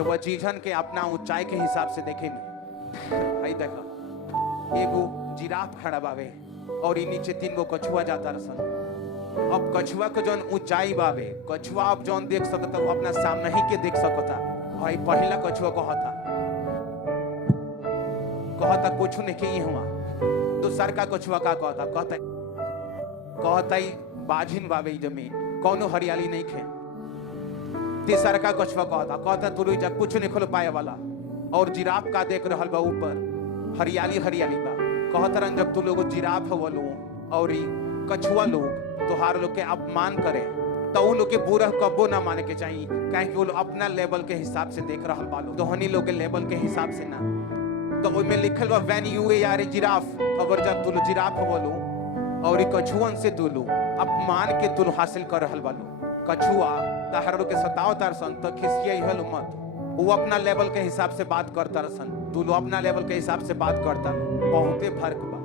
वह चीजन के अपना ऊंचाई के हिसाब से देखेंगे। भाई देखो एगो जिराफ खड़ा बावे और ई नीचे 3 गो कछुआ जाता रसन। अब कछुआ के जौन ऊंचाई बावे, कछुआ अब जौन देख सकता वो अपना सामने ही के देख सकता। भाई पहला कछुआ कहता कुछ नहीं के हुआ। दूसर का कछुआ का कहता ही बाझिन बावे जमीन कौनो हरियाली नहीं खे। तीसर का कछुआ कहता तू जा कुछ नहीं खोल पाए वाला। और जिराफ का देख रहा बा ऊपर हरियाली हरियाली बा। कहत रन जब तू लोग जिराफ हो लो और कछुआ लोग तोहार लोग के अपमान करे तो उन लोग के बुरा कब्बो ना माने के चाहिए, कहे वो लोग अपना लेवल के हिसाब से देख रहा बालो, तोहनी लोग के लेवल के हिसाब से ना। तो उसमें लिखल बा when you are a giraffe, खबर जब तू लोग जिराफ हो लो और कछुअन से तू लोग अपमान के तू हासिल कर रहा बालो। कछुआ तहर लोग के सताव तरसन तो खिसिया हल मत, वो अपना लेवल के हिसाब से बात करता रसन, तू लोग अपना लेवल के हिसाब से बात करता। बहुते फर्क बा।